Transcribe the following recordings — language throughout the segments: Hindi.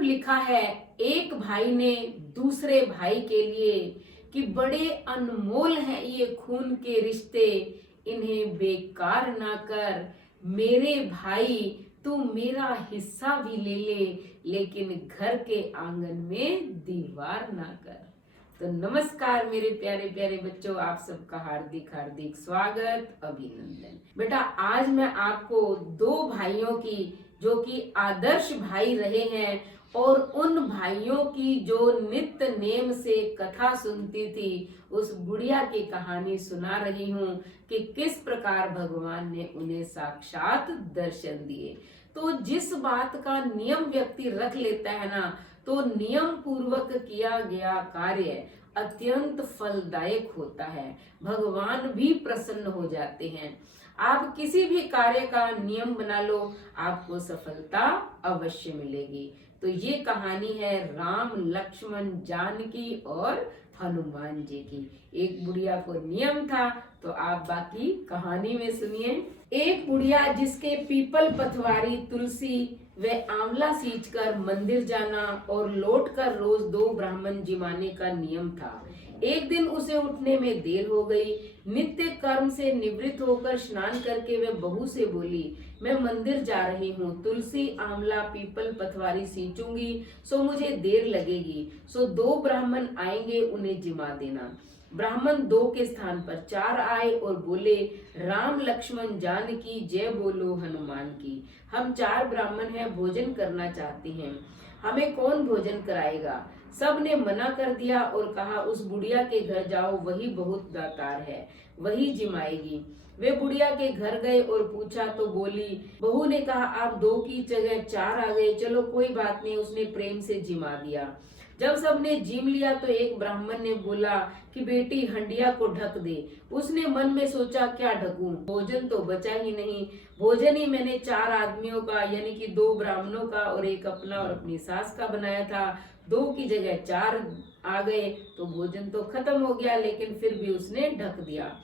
खूब लिखा है एक भाई ने दूसरे भाई के लिए कि बड़े अनमोल हैं ये खून के रिश्ते, इन्हें बेकार ना कर मेरे भाई, तू मेरा हिस्सा भी ले ले लेकिन घर के आंगन में दीवार ना कर। तो नमस्कार मेरे प्यारे प्यारे बच्चों, आप सबका हार्दिक हार्दिक स्वागत, अभिनंदन। बेटा आज मैं आपको दो भाइयों की जो कि आदर्श भाई रहे हैं और उन भाइयों की जो नित्य नेम से कथा सुनती थी उस बुढ़िया की कहानी सुना रही हूँ कि किस प्रकार भगवान ने उन्हें साक्षात दर्शन दिए। तो जिस बात का नियम व्यक्ति रख लेता है ना, तो नियम पूर्वक किया गया कार्य अत्यंत फलदायक होता है, भगवान भी प्रसन्न हो जाते हैं। आप किसी भी कार्य का नियम बना लो, आपको सफलता अवश्य मिलेगी। तो ये कहानी है राम लक्ष्मण जानकी और हनुमान जी की। एक बुढ़िया को नियम था, तो आप बाकी कहानी में सुनिए। एक बुढ़िया जिसके पीपल पथवारी तुलसी व आंवला सींचकर मंदिर जाना और लौटकर रोज 2 ब्राह्मण जिमाने का नियम था। एक दिन उसे उठने में देर हो गई। नित्य कर्म से निवृत्त होकर स्नान करके वह बहू से बोली, मैं मंदिर जा रही हूँ, तुलसी आंवला पीपल पथवारी सींचूंगी, सो मुझे देर लगेगी, सो 2 ब्राह्मण आएंगे, उन्हें जिमा देना। ब्राह्मण 2 के स्थान पर 4 आए और बोले, राम लक्ष्मण जानकी जय बोलो हनुमान की। हम 4 ब्राह्मण हैं, भोजन करना चाहते हैं, हमें कौन भोजन कराएगा? सब ने मना कर दिया और कहा उस बुढ़िया के घर जाओ, वही बहुत दातार है, वही जिमाएगी। वे बुढ़िया के घर गए और पूछा तो बोली, बहू ने कहा आप 2 की जगह 4 आ गए, चलो कोई बात नहीं। उसने प्रेम से जिमा दिया। जब सबने जिम लिया तो एक ब्राह्मण ने बोला कि बेटी हंडिया को ढक दे। उसने मन में सोचा क्या ढकूं, भोजन तो बचा ही नहीं। भोजन ही मैंने 4 आदमियों का यानी कि 2 ब्राह्मणों का और एक अपना और अपनी सास का बनाया था, 2 की जगह 4 आ गए तो भोजन तो खत्म हो गया, लेकिन फिर भी उसने ढक दिया।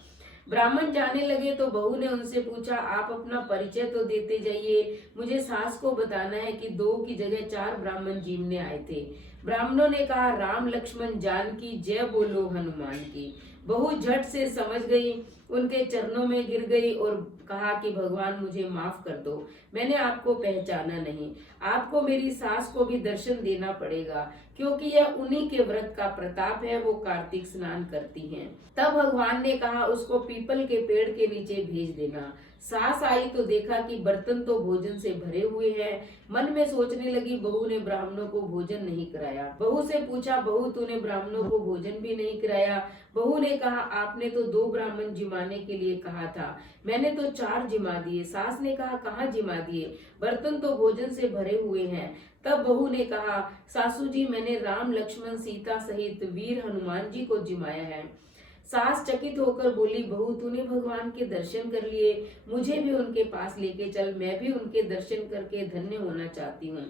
ब्राह्मण जाने लगे तो बहू ने उनसे पूछा आप अपना परिचय तो देते जाइए, मुझे सास को बताना है कि 2 की जगह 4 ब्राह्मण जीवने आए थे। ब्राह्मणों ने कहा राम लक्ष्मण जानकी जय बोलो हनुमान की। बहू झट से समझ गई, उनके चरणों में गिर गई और कहा कि भगवान मुझे माफ कर दो, मैंने आपको पहचाना नहीं, आपको मेरी सास को भी दर्शन देना पड़ेगा क्योंकि यह उन्हीं के व्रत का प्रताप है, वो कार्तिक स्नान करती हैं। तब भगवान ने कहा उसको पीपल के पेड़ के नीचे भेज देना। सास आई तो देखा कि बर्तन तो भोजन से भरे हुए हैं। मन में सोचने लगी बहू ने ब्राह्मणों को भोजन नहीं कराया। बहू से पूछा बहू तूने ब्राह्मणों को भोजन भी नहीं कराया? बहू ने कहा आपने तो 2 ब्राह्मण जिमाने के लिए कहा था, मैंने तो 4 जिमा दिए। सास ने कहा कहाँ जिमा दिए, बर्तन तो भोजन से भरे हुए हैं। तब बहू ने कहा सासू जी मैंने राम लक्ष्मण सीता सहित वीर हनुमान जी को जिमाया है। सास चकित होकर बोली बहू तूने भगवान के दर्शन कर लिए, मुझे भी उनके पास लेके चल, मैं भी उनके दर्शन करके धन्य होना चाहती हूँ।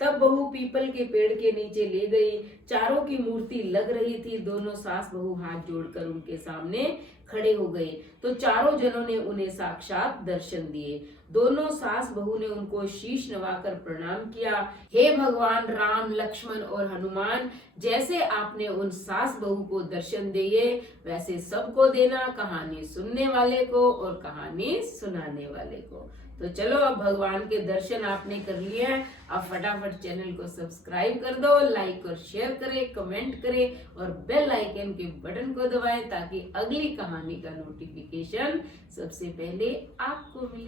तब बहू पीपल के पेड़ के नीचे ले गई। चारों की मूर्ति लग रही थी। दोनों सास बहू हाथ जोड़कर उनके सामने खड़े हो गए तो चारों जनों ने उन्हें साक्षात दर्शन दिए। दोनों सास बहू ने उनको शीश नवाकर प्रणाम किया। हे भगवान राम लक्ष्मण और हनुमान, जैसे आपने उन सास बहू को दर्शन दिए वैसे सबको देना, कहानी सुनने वाले को और कहानी सुनाने वाले को। तो चलो अब भगवान के दर्शन आपने कर लिए हैं, अब फटाफट चैनल को सब्सक्राइब कर दो, लाइक और शेयर करें, कमेंट करें और बेल आइकन के बटन को दबाएं ताकि अगली कहानी का नोटिफिकेशन सबसे पहले आपको मिले।